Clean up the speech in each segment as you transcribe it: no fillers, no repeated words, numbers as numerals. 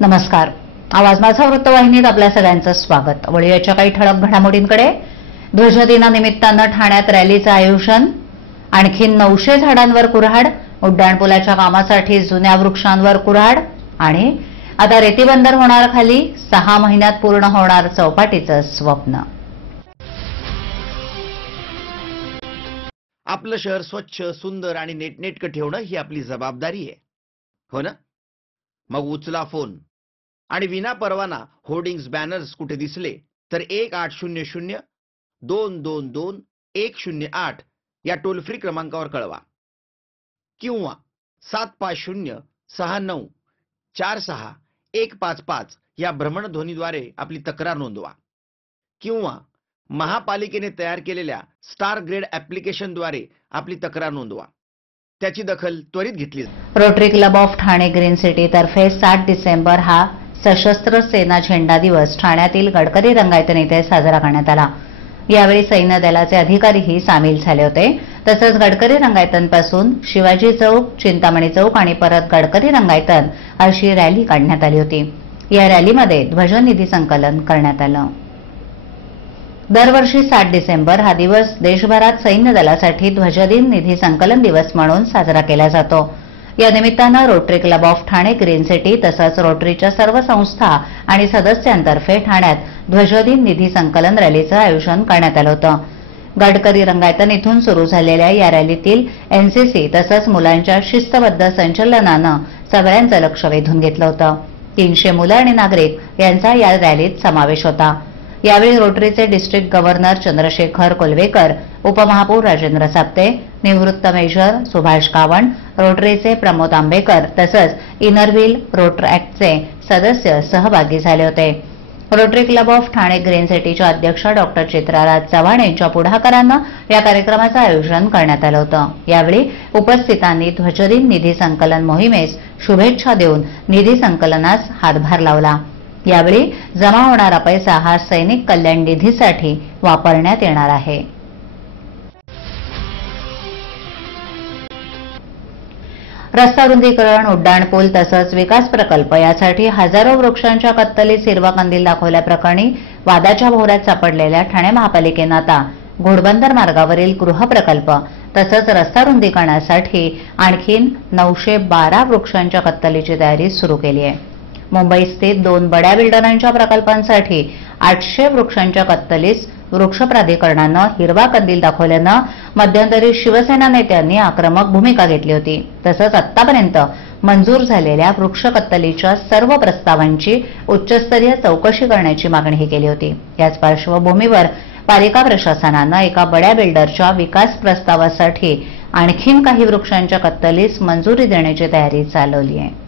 नमस्कार. आवाज माझा वृत्तवाहिनीत आपल्या सगळ्यांचं स्वागत. वळूयाच्या काही ठळक घडामोडींकडे. ध्वजदिनानिमित्तानं ठाण्यात रॅलीचं आयोजन. आणखी 900 झाडांवर कुऱ्हाड. उड्डाणपुलाच्या कामासाठी जुन्या वृक्षांवर कुऱ्हाड. आणि आता रेती बंदर होणार खाली. 6 महिन्यात पूर्ण होणार चौपाटीचं स्वप्न. आपलं शहर स्वच्छ, सुंदर आणि नेटनेटकं ठेवणं ही आपली जबाबदारी आहे, हो ना? मग उचला फोन आणि विना परवाना होर्डिंग्स, बॅनर्स कुठे दिसले तर 1800-222-108 या टोल फ्री क्रमांकावर कळवा किंवा 75069464155 या भ्रमणध्वनीद्वारे आपली तक्रार नोंदवा किंवा महापालिकेने तयार केलेल्या स्टार ग्रेड ऍप्लिकेशनद्वारे आपली तक्रार नोंदवा. त्याची दखल त्वरित घेतली जाईल. Rotary club of Thane green city तर्फे 7 डिसेंबर हा सशस्त्र सेना झेंडा दिवस ठाण्यातील गडकरी रंगायतन येथे साजरा करण्यात आला. यावेळी सैन्य दलाचे अधिकारीही सामील झाले होते. तसंच गडकरी रंगायतनपासून शिवाजी चौक, चिंतामणी चौक आणि परत गडकरी रंगायतन अशी रॅली काढण्यात आली होती. या रॅलीमध्ये ध्वजनिधी संकलन करण्यात आलं. दरवर्षी 7 डिसेंबर हा दिवस देशभरात सैन्य दलासाठी ध्वजदिन निधी संकलन दिवस म्हणून साजरा केला जातो. या निमित्तानं rotary club of Thane green city तसंच रोटरीच्या सर्व संस्था आणि सदस्यांतर्फे ठाण्यात ध्वजदिन निधी संकलन रॅलीचं आयोजन करण्यात आलं होतं. गडकरी रंगायतन इथून सुरू झालेल्या या रॅलीतील एनसीसी तसंच मुलांच्या शिस्तबद्ध संचलनानं सगळ्यांचं लक्ष वेधून घेतलं होतं. 300 मुलं आणि नागरिक यांचा या रॅलीत समावेश होता. यावेळी रोटरीचे डिस्ट्रिक्ट गव्हर्नर चंद्रशेखर कोल्वेकर, उपमहापौर राजेंद्र साप्ते, निवृत्त मेजर सुभाष कावण, रोटरीचे प्रमोद आंबेकर तसंच इनरव्हील रोटरॅक्टचे सदस्य सहभागी झाले होते. Rotary club of Thane green सिटीच्या अध्यक्ष डॉ. चित्राराज चव्हाण यांच्या पुढाकारानं या कार्यक्रमाचं आयोजन करण्यात आलं होतं. यावेळी उपस्थितांनी ध्वजदिन निधी संकलन मोहिमेस शुभेच्छा देऊन निधी संकलनास हातभार लावला. यावेळी जमा होणारा पैसा हा सैनिक कल्याण निधीसाठी वापरण्यात येणार आहे. रस्ता रुंदीकरण, उड्डाणपूल तसंच विकास प्रकल्प यासाठी हजारो वृक्षांच्या कत्तलीस हिरवा कंदील दाखवल्याप्रकरणी वादाच्या भोवऱ्यात सापडलेल्या ठाणे महापालिकेनं आता घोडबंदर मार्गावरील गृहप्रकल्प तसंच रस्ता रुंदीकरणासाठी आणखी 912 वृक्षांच्या कत्तलीची तयारी सुरू केली आहे. मुंबई स्थित 2 बड्या बिल्डरांच्या प्रकल्पांसाठी 800 वृक्षांच्या कत्तलीस वृक्ष प्राधिकरणानं हिरवा कंदील दाखवल्यानं मध्यंतरी शिवसेना नेत्यांनी आक्रमक भूमिका घेतली होती. तसंच आतापर्यंत मंजूर झालेल्या वृक्ष कत्तलीच्या सर्व प्रस्तावांची उच्चस्तरीय चौकशी करण्याची मागणीही केली होती. याच पार्श्वभूमीवर पालिका प्रशासनानं एका बड्या बिल्डरच्या विकास प्रस्तावासाठी आणखीन काही वृक्षांच्या कत्तलीस मंजुरी देण्याची तयारी चालवली आहे.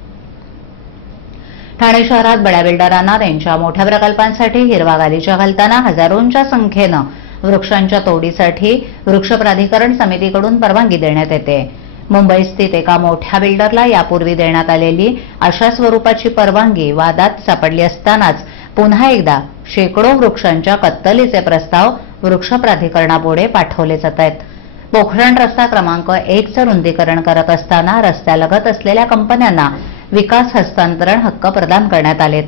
ठाणे शहरात बड्या बिल्डरांना त्यांच्या मोठ्या प्रकल्पांसाठी हिरवा गालिचा घालताना हजारोंच्या संख्येनं वृक्षांच्या तोडीसाठी वृक्ष प्राधिकरण समितीकडून परवानगी देण्यात येते. मुंबई स्थित एका मोठ्या बिल्डरला यापूर्वी देण्यात आलेली अशा स्वरूपाची परवानगी वादात सापडली असतानाच पुन्हा एकदा शेकडो वृक्षांच्या कत्तलीचे प्रस्ताव वृक्ष प्राधिकरणापुढे पाठवले जात आहेत. पोखरण रस्ता क्रमांक 1चं रुंदीकरण करत असताना रस्त्यालगत असलेल्या कंपन्यांना विकास हस्तांतरण हक्क प्रदान करण्यात आलेत.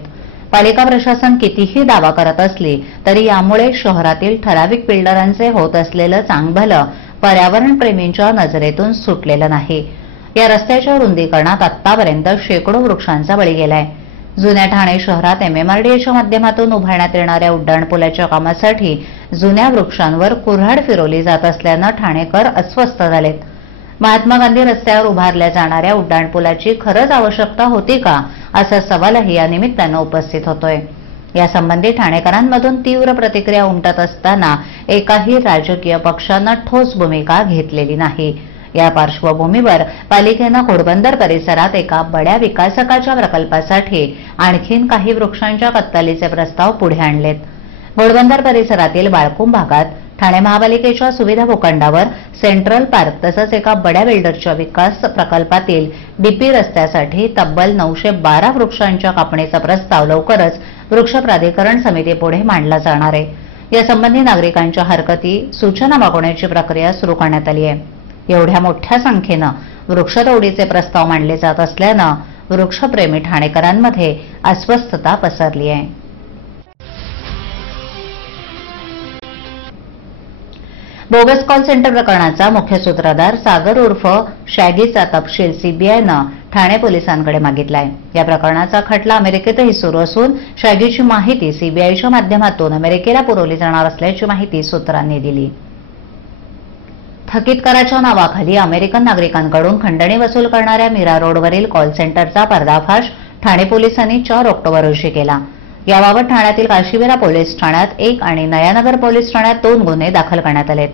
पालिका प्रशासन कितीही दावा करत असली तरी यामुळे शहरातील ठराविक बिल्डरांचे होत असलेलं चांगभलं पर्यावरणप्रेमींच्या नजरेतून सुटलेलं नाही. या रस्त्याच्या रुंदीकरणात आतापर्यंत शेकडो वृक्षांचा बळी गेलाय. जुन्या ठाणे शहरात MMRDAच्या माध्यमातून उभारण्यात येणाऱ्या उड्डाणपुलाच्या कामासाठी जुन्या वृक्षांवर कुऱ्हाड फिरवली जात असल्यानं ठाणेकर अस्वस्थ झालेत. महात्मा गांधी रस्त्यावर उभारल्या जाणाऱ्या उड्डाणपुलाची खरंच आवश्यकता होती का, असा सवालही या निमित्तानं उपस्थित होतोय. यासंबंधी ठाणेकरांमधून तीव्र प्रतिक्रिया उमटत असताना एकाही राजकीय पक्षानं ठोस भूमिका घेतलेली नाही. या पार्श्वभूमीवर पालिकेनं घोडबंदर परिसरात एका बड्या विकासकाच्या प्रकल्पासाठी आणखीन काही वृक्षांच्या कत्तलीचे प्रस्ताव पुढे आणलेत. घोडबंदर परिसरातील बाळकुंभ भागात ठाणे महापालिकेच्या सुविधा भूखंडावर सेंट्रल पार्क तसंच एका बड्या बिल्डरच्या विकास प्रकल्पातील डीपी रस्त्यासाठी तब्बल 912 वृक्षांच्या कापणीचा प्रस्ताव लवकरच वृक्ष प्राधिकरण समितीपुढे मांडला जाणार आहे. यासंबंधी नागरिकांच्या हरकती, सूचना मागवण्याची प्रक्रिया सुरू करण्यात आली आहे. एवढ्या मोठ्या संख्येनं वृक्षतोडीचे प्रस्ताव मांडले जात असल्यानं वृक्षप्रेमी ठाणेकरांमध्ये अस्वस्थता पसरली आहे. बोगस कॉल सेंटर प्रकरणाचा मुख्य सूत्रधार सागर उर्फ शॅगीचा तपशील सीबीआयनं ठाणे पोलिसांकडे मागितलाय. या प्रकरणाचा खटला अमेरिकेतही सुरू असून शॅगीची माहिती सीबीआयच्या माध्यमातून अमेरिकेला पुरवली जाणार असल्याची माहिती सूत्रांनी दिली. थकीत कराच्या नावाखाली अमेरिकन नागरिकांकडून खंडणी वसूल करणाऱ्या मीरा रोडवरील कॉल सेंटरचा पर्दाफाश ठाणे पोलिसांनी 4 ऑक्टोबर रोजी केला. याबाबत ठाण्यातील काशीविरा पोलीस ठाण्यात 1 आणि नयानगर पोलीस ठाण्यात 2 गुन्हे दाखल करण्यात आलेत.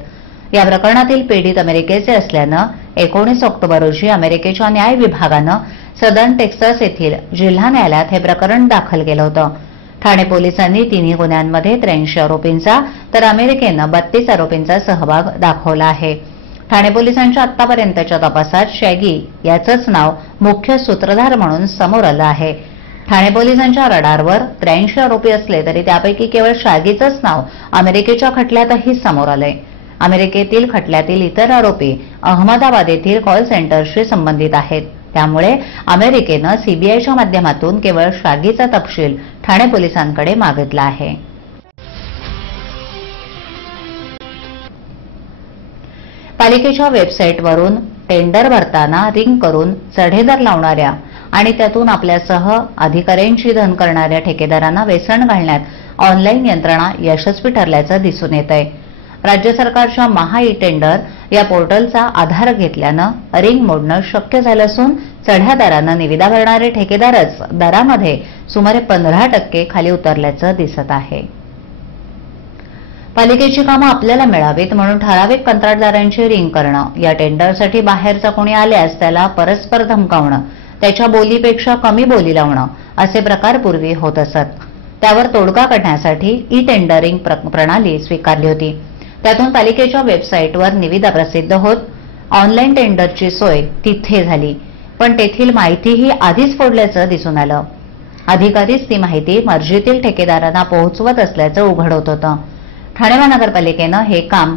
या प्रकरणातील पीडित अमेरिकेचे असल्यानं 19 ऑक्टोबर रोजी अमेरिकेच्या न्याय विभागानं सदर्न टेक्सास येथील जिल्हा न्यायालयात हे प्रकरण दाखल केलं होतं. ठाणे पोलिसांनी 3 गुन्ह्यांमध्ये 83 आरोपींचा तर अमेरिकेनं 32 आरोपींचा सहभाग दाखवला आहे. ठाणे पोलिसांच्या आतापर्यंतच्या तपासात शॅगी याचंच नाव मुख्य सूत्रधार म्हणून समोर आलं आहे. ठाणे पोलिसांच्या रडारवर 83 आरोपी असले तरी त्यापैकी केवळ शॅगीचंच नाव अमेरिकेच्या खटल्यातही समोर आलंय. अमेरिकेतील खटल्यातील इतर आरोपी अहमदाबाद येथील कॉल सेंटरशी संबंधित आहेत. त्यामुळे अमेरिकेनं सीबीआयच्या माध्यमातून केवळ शॅगीचा तपशील ठाणे पोलिसांकडे मागितला आहे. पालिकेच्या वेबसाईटवरून टेंडर भरताना रिंग करून चढे-दर लावणाऱ्या आणि त्यातून आपल्यासह अधिकाऱ्यांची धन करणाऱ्या ठेकेदारांना वेसण घालण्यात ऑनलाईन यंत्रणा यशस्वी ठरल्याचं दिसून येत आहे. राज्य सरकारच्या महा ई टेंडर या पोर्टलचा आधार घेतल्यानं रिंग मोडणं शक्य झालं असून चढ्या दरानं निविदा भरणारे ठेकेदारच दरामध्ये सुमारे 15% खाली उतरल्याचं दिसत आहे. पालिकेची कामं आपल्याला मिळावीत म्हणून ठराविक कंत्राटदारांची रिंग करणं, या टेंडरसाठी बाहेरचा कोणी आल्यास त्याला परस्पर धमकावणं, त्याच्या बोलीपेक्षा कमी बोली लावणं असे प्रकार पूर्वी होत असत. त्यावर तोडगा काढण्यासाठी ई टेंडरिंग प्रणाली स्वीकारली होती. त्यातून पालिकेच्या वेबसाईटवर निविदा प्रसिद्ध होत ऑनलाईन टेंडरची सोय तिथे झाली. पण तेथील माहितीही आधीच फोडल्याचं दिसून आलं. अधिकारीच ती माहिती मर्जीतील ठेकेदारांना पोहोचवत असल्याचं उघड होत होतं. ठाणे महानगरपालिकेनं हे काम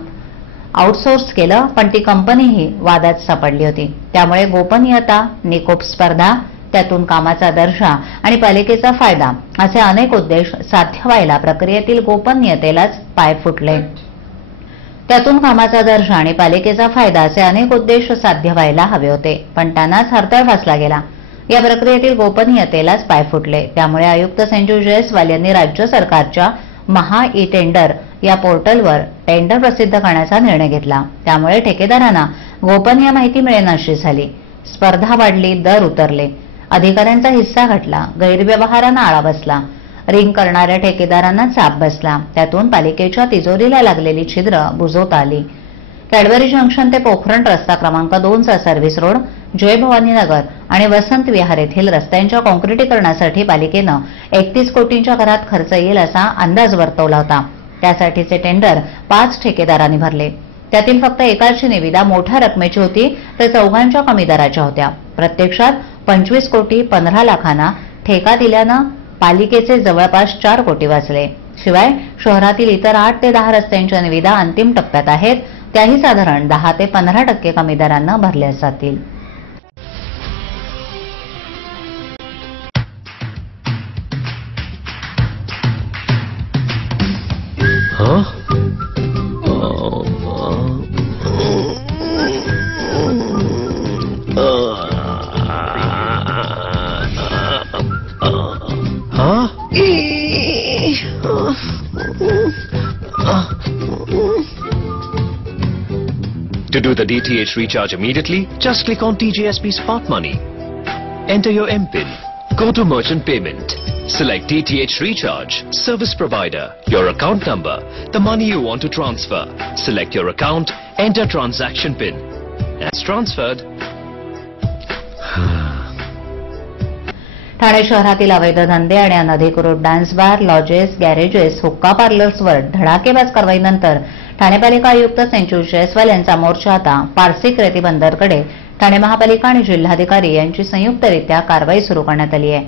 आउटसोर्स केलं, पण ती कंपनीही वादात सापडली होती. त्यामुळे गोपनीयता, निकोप स्पर्धा, त्यातून कामाचा दर्जा आणि पालिकेचा फायदा असे अनेक उद्देश साध्य व्हायला प्रक्रियेतील गोपनीयतेलाच पाय फुटले. त्यातून कामाचा दर्जा आणि पालिकेचा फायदा असे अनेक उद्देश साध्य व्हायला हवे होते, पण त्यांनाच हरतळ फासला गेला. या प्रक्रियेतील गोपनीयतेलाच पाय फुटले. त्यामुळे आयुक्त संजीव जयस्वाल यांनी राज्य सरकारच्या महा ई टेंडर या पोर्टलवर टेंडर प्रसिद्ध करण्याचा निर्णय घेतला. त्यामुळे ठेकेदारांना गोपनीय माहिती मिळेनाशी झाली. स्पर्धा वाढली, दर उतरले, अधिकाऱ्यांचा हिस्सा घटला, गैरव्यवहारांना आळा बसला, रिंग करणाऱ्या ठेकेदारांना चाप बसला. त्यातून पालिकेच्या तिजोरीला लागलेली छिद्र बुजवता आली. कॅडबरी जंक्शन ते पोखरण रस्ता क्रमांक 2चा सर्व्हिस रोड, जय भवानी नगर आणि वसंत विहार येथील रस्त्यांच्या काँक्रिटीकरणासाठी पालिकेनं 31 कोटींच्या घरात खर्च येईल असा अंदाज वर्तवला होता. त्यासाठीचे टेंडर 5 ठेकेदारांनी भरले. त्यातील फक्त एकाची निविदा मोठ्या रकमेची होती, तर 4 कमी दराच्या होत्या. प्रत्यक्षात 25 कोटी 15 लाखांना ठेका दिल्यानं पालिकेचे जवळपास 4 कोटी वाचले. शिवाय शहरातील इतर 8 ते 10 रस्त्यांच्या निविदा अंतिम टप्प्यात आहेत, त्याही साधारण 10 ते 15% कमी दरानं भरल्या जातील. To do the DTH recharge immediately, just click on TGSP Smart Money. Enter your MPIN. Go to Merchant Payment. Select DTH Recharge, Service Provider, your account number, the money you want to transfer. Select your account, enter transaction PIN. As transferred. Thane शहरातील अवैध धंदे आणि अनधिकृत dance bar, lodges, garages, हुक्का पार्लर्सवर धडाकेबाज कारवाईनंतर ठाणे पालिका आयुक्त संजीव जयस्वाल यांचा मोर्चा आता पारसी क्रेती बंदरकडे ठाणे महापालिका आणि जिल्हाधिकारी यांची संयुक्तरित्या कारवाई सुरू करण्यात आली आहे.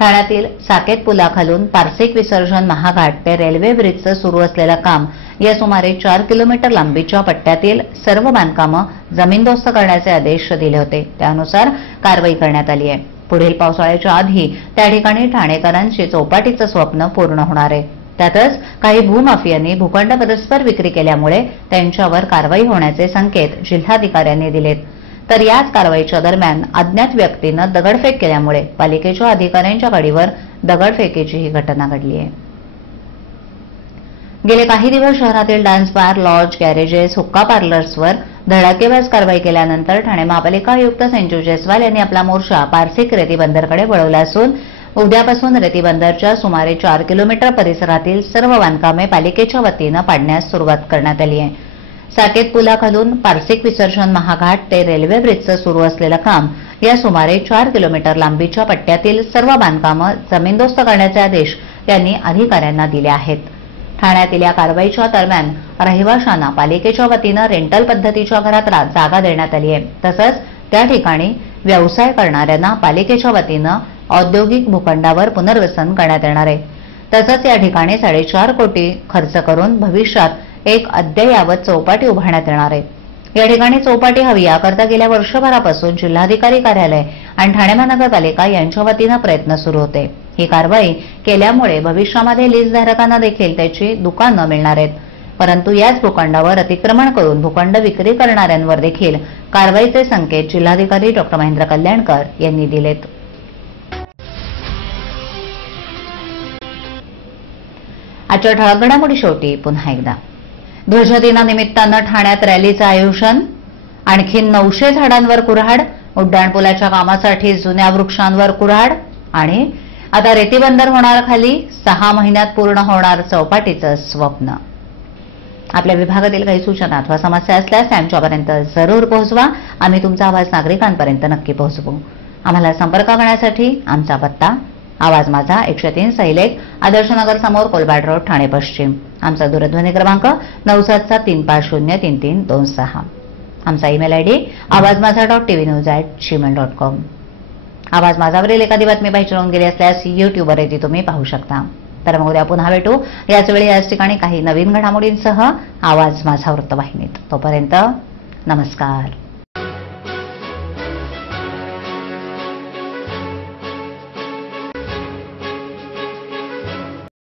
ठाण्यातील साकेत पुलाखालून पारसिक विसर्जन महाघाट ते रेल्वे ब्रिजचं सुरू असलेलं काम या सुमारे 4 किलोमीटर लांबीच्या पट्ट्यातील सर्व बांधकामं जमीनदोस्त करण्याचे आदेश दिले होते. त्यानुसार कारवाई करण्यात आली आहे. पुढील पावसाळ्याच्या आधी त्या ठिकाणी ठाणेकरांचे चौपाटीचं स्वप्न पूर्ण होणार आहे. त्यातच काही भूमाफियांनी भूखंड परस्पर विक्री केल्यामुळे त्यांच्यावर कारवाई होण्याचे संकेत जिल्हाधिकाऱ्यांनी दिलेत. तर याच कारवाईच्या दरम्यान अज्ञात व्यक्तीनं दगडफेक केल्यामुळे पालिकेच्या अधिकाऱ्यांच्या गाडीवर दगडफेकीची ही घटना घडली आहे. गेले काही दिवस शहरातील डान्स बार, लॉज, गॅरेजेस, हुक्का पार्लर्सवर धडाकेबाज कारवाई केल्यानंतर ठाणे महापालिका आयुक्त संजू जयस्वाल यांनी आपला मोर्चा पारसिक रेती बंदरकडे वळवला असून उद्यापासून रेती बंदरच्या सुमारे 4 किलोमीटर परिसरातील सर्व बांधकामे पालिकेच्या वतीनं पाडण्यास सुरुवात करण्यात आली आहे. साकेत पुलाखालून पारसिक विसर्जन महाघाट ते रेल्वे ब्रिजचं सुरू असलेलं काम या सुमारे 4 किलोमीटर लांबीच्या पट्ट्यातील सर्व बांधकामं जमीनदोस्त करण्याचे आदेश त्यांनी अधिकाऱ्यांना दिले आहेत. ठाण्यातील या कारवाईच्या दरम्यान रहिवाशांना पालिकेच्या वतीनं रेंटल पद्धतीच्या घरात जागा देण्यात आली आहे. तसंच त्या ठिकाणी व्यवसाय करणाऱ्यांना पालिकेच्या वतीनं औद्योगिक भूखंडावर पुनर्वसन करण्यात येणार आहे. तसंच या ठिकाणी 4.5 कोटी खर्च करून भविष्यात एक अद्ययावत चौपाटी उभारण्यात येणार आहे. या ठिकाणी चौपाटी हवी याकरता गेल्या वर्षभरापासून जिल्हाधिकारी कार्यालय आणि ठाणे महानगरपालिका यांच्या वतीनं प्रयत्न सुरू होते. ही कारवाई केल्यामुळे भविष्यामध्ये लीजधारकांना देखील त्याची दुकानं मिळणार आहेत. परंतु याच भूखंडावर अतिक्रमण करून भूखंड विक्री करणाऱ्यांवर देखील कारवाईचे संकेत जिल्हाधिकारी डॉ. महेंद्र कल्याणकर यांनी दिलेत. आजच्या ठळक घडामोडी शेवटी पुन्हा एकदा. ध्वजदिनानिमित्तानं ठाण्यात रॅलीचं आयोजन, आणखी 900 झाडांवर कुऱ्हाड, उड्डाणपुलाच्या कामासाठी जुन्या वृक्षांवर कुऱ्हाड आणि आता रेती बंदर होणार खाली, 6 महिन्यात पूर्ण होणार चौपाटीचं स्वप्न. आपल्या विभागातील काही सूचना अथवा समस्या असल्यास आमच्यापर्यंत जरूर पोहोचवा. आम्ही तुमचा आवाज नागरिकांपर्यंत नक्की पोहोचवू. आम्हाला संपर्क करण्यासाठी आमचा पत्ता आवाज माझा 103 सैलेख, आदर्शनगर समोर, कोलबाड रोड, ठाणे पश्चिम. आमचा दूरध्वनी क्रमांक 9773503326. आमचा ईमेल आयडी awazmaza.tvnews@gmail.com. आवाज माझावरील एखादी बातमी पाहिजे होऊन गेली असल्यास युट्यूबवर ती तुम्ही पाहू शकता. तर मग उद्या पुन्हा भेटू याचवेळी याच ठिकाणी काही नवीन घडामोडींसह आवाज माझा वृत्तवाहिनीत. तोपर्यंत नमस्कार.